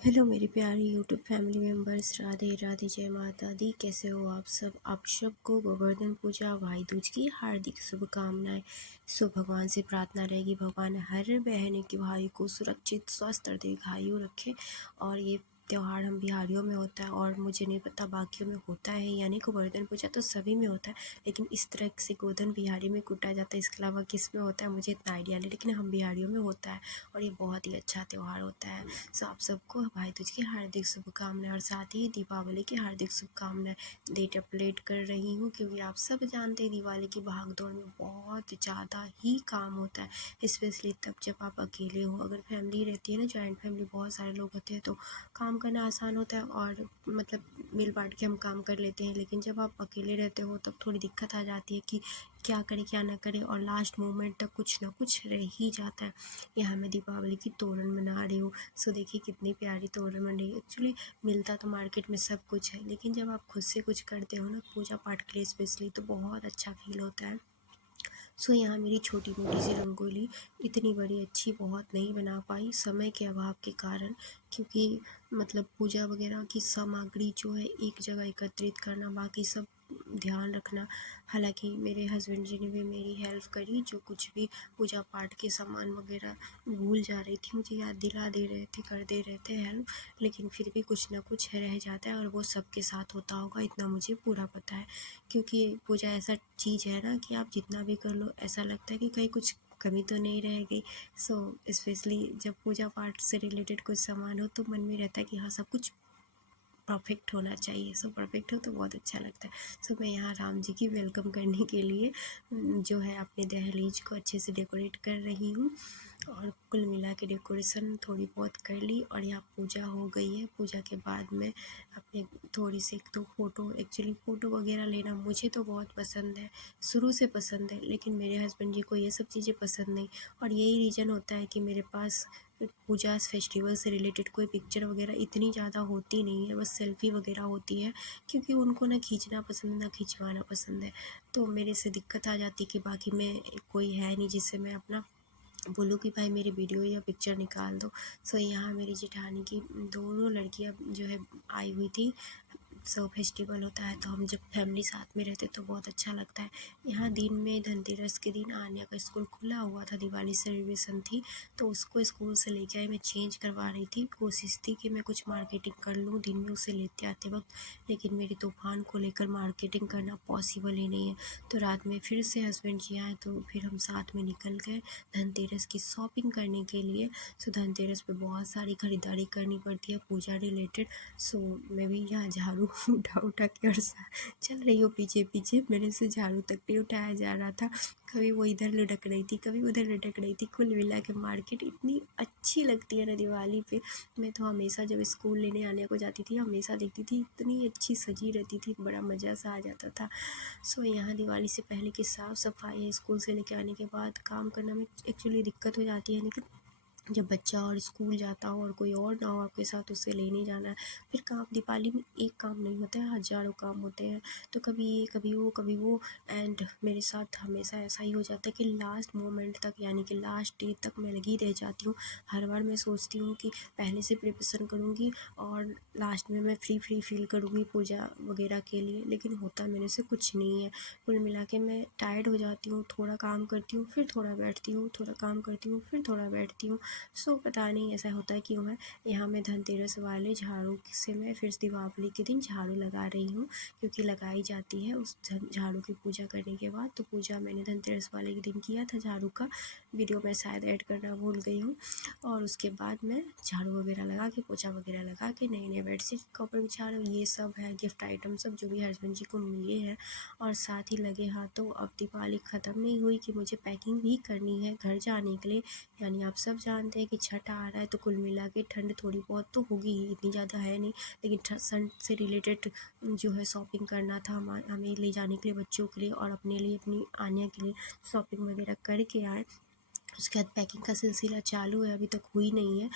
Hello मेरी प्यारी YouTube family members, Radhe Radhe, जय माता दी। कैसे हो आप सब? आप सबको गोवर्धन पूजा भाई दूज की हार्दिक शुभकामनाएं। भगवान से प्रार्थना रहेगी, भगवान हर बहन के भाई को सुरक्षित स्वस्थ और दीर्घायु रखे। और ये त्यौहार हम बिहारियों में होता है, और मुझे नहीं पता बाकियों में होता है यानी गोवर्धन पूजा तो सभी में होता है, लेकिन इस तरह से गोवर्धन बिहारी में कूटा जाता है। इसके अलावा किस में होता है मुझे इतना आइडिया नहीं, लेकिन हम बिहारियों में होता है और ये बहुत ही अच्छा त्यौहार होता है। आप सबको भाई दूज की हार्दिक शुभकामनाएं, और साथ ही दीपावली की हार्दिक शुभकामनाएं। डेट अपडेट कर रही हूँ क्योंकि आप सब जानते हैं दीवाली की भागदौड़ में बहुत ज़्यादा ही काम होता है, स्पेशली तब जब आप अकेले हो। अगर फैमिली रहती है ना, जॉइंट फैमिली, बहुत सारे लोग होते हैं तो काम करना आसान होता है और मतलब मिल बांट के हम काम कर लेते हैं। लेकिन जब आप अकेले रहते हो तब थोड़ी दिक्कत आ जाती है कि क्या करें क्या ना करें, और लास्ट मोमेंट तक कुछ ना कुछ रह ही जाता है। यहाँ मैं दीपावली की तोरण बना रही हूँ। देखिए कितनी प्यारी तोरण बन रही है। एक्चुअली मिलता तो मार्केट में सब कुछ है, लेकिन जब आप खुद से कुछ करते हो ना पूजा पाठ के लिए स्पेशली, तो बहुत अच्छा फील होता है। यहाँ मेरी छोटी मोटी सी रंगोली इतनी बड़ी अच्छी बहुत नहीं बना पाई समय के अभाव के कारण, क्योंकि मतलब पूजा वगैरह की सामग्री जो है एक जगह एकत्रित करना, बाकी सब ध्यान रखना। हालांकि मेरे हस्बैंड जी ने भी मेरी हेल्प करी, जो कुछ भी पूजा पाठ के सामान वगैरह भूल जा रही थी मुझे याद दिला दे रहे थे, कर दे रहे थे हेल्प। लेकिन फिर भी कुछ ना कुछ रह जाता है, और वो सबके साथ होता होगा इतना मुझे पूरा पता है। क्योंकि पूजा ऐसा चीज़ है ना कि आप जितना भी कर लो ऐसा लगता है कि कहीं कुछ कमी तो नहीं रह गई। स्पेशली जब पूजा पाठ से रिलेटेड कुछ सामान हो तो मन में रहता है कि हाँ सब कुछ परफेक्ट होना चाहिए। परफेक्ट हो तो बहुत अच्छा लगता है। मैं यहाँ राम जी की वेलकम करने के लिए जो है अपने दहलीज को अच्छे से डेकोरेट कर रही हूँ, और कुल मिला के डेकोरेशन थोड़ी बहुत कर ली, और यहाँ पूजा हो गई है। पूजा के बाद में अपने थोड़ी सी 1-2 फ़ोटो, एक्चुअली फ़ोटो वगैरह लेना मुझे तो बहुत पसंद है, शुरू से पसंद है, लेकिन मेरे हस्बैंड जी को ये सब चीज़ें पसंद नहीं। और यही रीज़न होता है कि मेरे पास पूजा फेस्टिवल से रिलेटेड कोई पिक्चर वगैरह इतनी ज़्यादा होती नहीं है, बस सेल्फ़ी वगैरह होती है, क्योंकि उनको ना खींचना पसंद है ना खिंचवाना पसंद है। तो मेरे से दिक्कत आ जाती है कि बाकी में कोई है नहीं जिससे मैं अपना बोलूँ कि भाई मेरी वीडियो या पिक्चर निकाल दो। यहाँ मेरी जेठानी की दोनों लड़कियाँ जो है आई हुई थी। फेस्टिवल होता है तो हम जब फैमिली साथ में रहते तो बहुत अच्छा लगता है। यहाँ दिन में धनतेरस के दिन आन्या का स्कूल खुला हुआ था, दिवाली सेलिब्रेशन थी, तो उसको स्कूल से लेके आई। मैं चेंज करवा रही थी, कोशिश थी कि मैं कुछ मार्केटिंग कर लूँ दिन में उसे लेते आते वक्त, लेकिन मेरी तूफ़ान को लेकर मार्केटिंग करना पॉसिबल ही नहीं है। तो रात में फिर से हस्बैंड जी आए तो फिर हम साथ में निकल गए धनतेरस की शॉपिंग करने के लिए। धनतेरस पे बहुत सारी खरीदारी करनी पड़ती है पूजा रिलेटेड। मैं भी यहाँ झाड़ू उठा उठा के और चल रही हूँ पीछे पीछे, मेरे से झाड़ू तक नहीं उठाया जा रहा था। कभी वो इधर लुढ़क रही थी, कभी उधर लुढ़क रही थी। कुल मिला के मार्केट इतनी अच्छी लगती है ना दिवाली पे। मैं तो हमेशा जब स्कूल लेने आने को जाती थी हमेशा देखती थी इतनी अच्छी सजी रहती थी, बड़ा मज़ा सा आ जाता था। यहाँ दिवाली से पहले की साफ़ सफाई है, स्कूल से लेके आने के बाद काम करने में एक्चुअली दिक्कत हो जाती है, लेकिन जब बच्चा और स्कूल जाता हो और कोई और ना हो आपके साथ, उससे लेने जाना है, फिर काम दिवाली में एक काम नहीं होता है, हज़ारों काम होते हैं। तो कभी ये कभी वो, एंड मेरे साथ हमेशा ऐसा ही हो जाता है कि लास्ट मोमेंट तक यानी कि लास्ट डे तक मैं लगी रह जाती हूँ। हर बार मैं सोचती हूँ कि पहले से प्रिपरेशन करूँगी और लास्ट में मैं फ्री फील करूँगी पूजा वगैरह के लिए, लेकिन होता मेरे से कुछ नहीं है। कुल मिला के मैं टायर्ड हो जाती हूँ, थोड़ा काम करती हूँ फिर थोड़ा बैठती हूँ, थोड़ा काम करती हूँ फिर थोड़ा बैठती हूँ। पता नहीं ऐसा होता है क्यों है। यहाँ मैं धनतेरस वाले झाड़ू से मैं फिर दीपावली के दिन झाड़ू लगा रही हूँ, क्योंकि लगाई जाती है उस झाड़ू की पूजा करने के बाद। तो पूजा मैंने धनतेरस वाले के दिन किया था झाड़ू का, वीडियो मैं शायद ऐड करना भूल गई हूँ। और उसके बाद मैं झाड़ू वगैरह लगा के, पोछा वगैरह लगा के, नए नए बेडशीट कपड़े बिछा रही हूँ। ये सब है गिफ्ट आइटम सब जो भी हस्बैंड जी को मिले हैं। और साथ ही लगे हाथों अब दीपावली ख़त्म नहीं हुई कि मुझे पैकिंग भी करनी है घर जाने के लिए। यानी आप सब जानते हैं कि छठ आ रहा है, तो कुल मिला के ठंड थोड़ी बहुत तो होगी ही, इतनी ज़्यादा है नहीं, लेकिन ठंड से रिलेटेड जो है शॉपिंग करना था हमें ले जाने के लिए, बच्चों के लिए और अपने लिए, अपनी आने के लिए शॉपिंग वगैरह करके आए। उसके बाद पैकिंग का सिलसिला चालू है, अभी तक हुई नहीं है।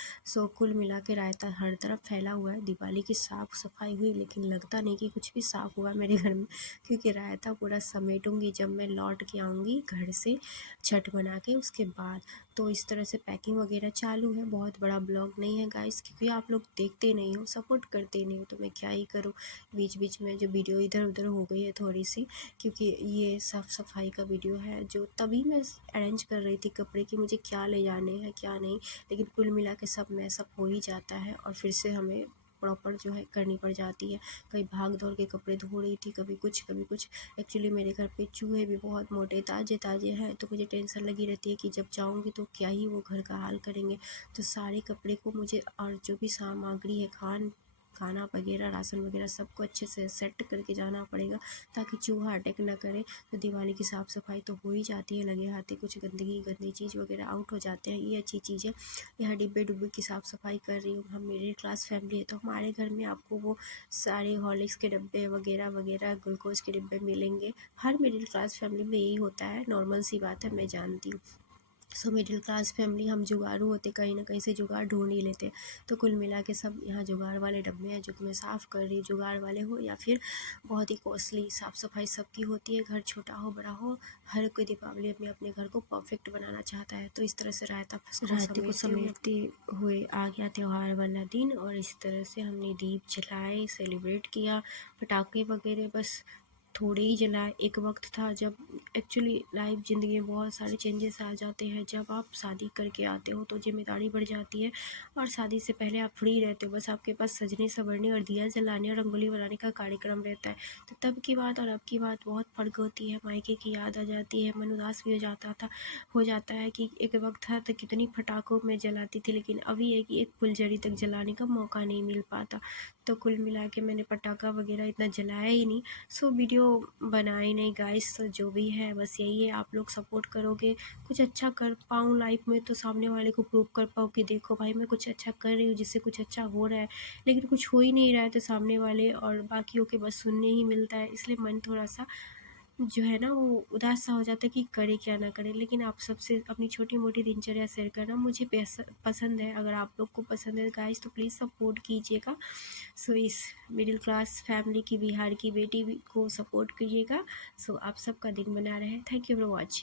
कुल मिला के रायता हर तरफ फैला हुआ है। दिवाली की साफ़ सफाई हुई, लेकिन लगता नहीं कि कुछ भी साफ़ हुआ मेरे घर में, क्योंकि रायता पूरा समेटूंगी जब मैं लौट के आऊँगी घर से छठ मना के। उसके बाद तो इस तरह से पैकिंग वगैरह चालू है। बहुत बड़ा ब्लॉग नहीं है गाइस, क्योंकि आप लोग देखते नहीं हो, सपोर्ट करते नहीं हो, तो मैं क्या ही करूँ। बीच बीच में जो वीडियो इधर उधर हो गई है थोड़ी सी, क्योंकि ये साफ़ सफाई का वीडियो है जो तभी मैं अरेंज कर रही थी कपड़े की मुझे क्या ले जाने हैं क्या नहीं। लेकिन कुल मिला के सब मैसअप हो ही जाता है और फिर से हमें प्रॉपर जो है करनी पड़ जाती है। कहीं भाग दौड़ के कपड़े धो रही थी, कभी कुछ कभी कुछ। एक्चुअली मेरे घर पे चूहे भी बहुत मोटे ताज़े ताज़े हैं, तो मुझे टेंशन लगी रहती है कि जब जाऊँगी तो क्या ही वो घर का हाल करेंगे। तो सारे कपड़े को मुझे और जो भी सामग्री है खाना वगैरह राशन वगैरह सबको अच्छे से सेट करके जाना पड़ेगा, ताकि चूहा अटैक ना करे। तो दिवाली की साफ़ सफाई तो हो ही जाती है लगे हाथे, कुछ गंदी चीज़ वगैरह आउट हो जाते हैं, ये अच्छी चीज़ है। यहाँ डिब्बे डुब्बे की साफ़ सफाई कर रही हूँ। हम मिडिल क्लास फैमिली है, तो हमारे घर में आपको वो सारे हॉर्लिक्स के डिब्बे वगैरह वगैरह ग्लूकोज के डिब्बे मिलेंगे। हर मिडिल क्लास फैमिली में यही होता है, नॉर्मल सी बात है, मैं जानती हूँ। सो मिडिल क्लास फैमिली हम जुगाड़ू होते, कहीं ना कहीं से जुगाड़ ढूंढ ही लेते। तो कुल मिला के सब यहाँ जुगाड़ वाले डब्बे हैं जो कि मैं साफ़ कर रही हूँ। जुगाड़ वाले हो या फिर बहुत ही कॉस्टली, साफ़ सफाई सबकी होती है, घर छोटा हो बड़ा हो, हर कोई दीपावली अपने अपने घर को परफेक्ट बनाना चाहता है। तो इस तरह से रायते को समेटते हुए आ गया त्यौहार वाला दिन, और इस तरह से हमने दीप जलाए, सेलिब्रेट किया। पटाखे वगैरह बस थोड़े ही जलाए। एक वक्त था जब एक्चुअली लाइफ ज़िंदगी में बहुत सारे चेंजेस आ जाते हैं। जब आप शादी करके आते हो तो जिम्मेदारी बढ़ जाती है, और शादी से पहले आप फ्री रहते हो, बस आपके पास सजने संवरने और दिया जलाने और रंगोली बनाने का कार्यक्रम रहता है। तो तब की बात और अब की बात बहुत फ़र्क होती है, मायके की याद आ जाती है, मन उदास भी हो जाता है कि एक वक्त था तो कितनी पटाखों में जलाती थी, लेकिन अभी है कि एक फुलझड़ी तक जलाने का मौका नहीं मिल पाता। तो कुल मिला के मैंने पटाखा वगैरह इतना जलाया ही नहीं, सो वीडियो बनाई नहीं गाइस। तो जो भी है बस यही है, आप लोग सपोर्ट करोगे, कुछ अच्छा कर पाऊँ लाइफ में, तो सामने वाले को प्रूव कर पाऊँ कि देखो भाई मैं कुछ अच्छा कर रही हूँ, जिससे कुछ अच्छा हो रहा है। लेकिन कुछ हो ही नहीं रहा है, तो सामने वाले और बाकियों के बस सुनने ही मिलता है, इसलिए मन थोड़ा सा जो है ना वो उदास सा हो जाता है कि करे क्या ना करे। लेकिन आप सबसे अपनी छोटी मोटी दिनचर्या शेयर करना मुझे पसंद है। अगर आप लोग को पसंद है गाइस तो प्लीज़ सपोर्ट कीजिएगा। सो इस मिडिल क्लास फैमिली की, बिहार की बेटी को सपोर्ट करिएगा। सो आप सबका दिन बना रहे। Thank you for watching.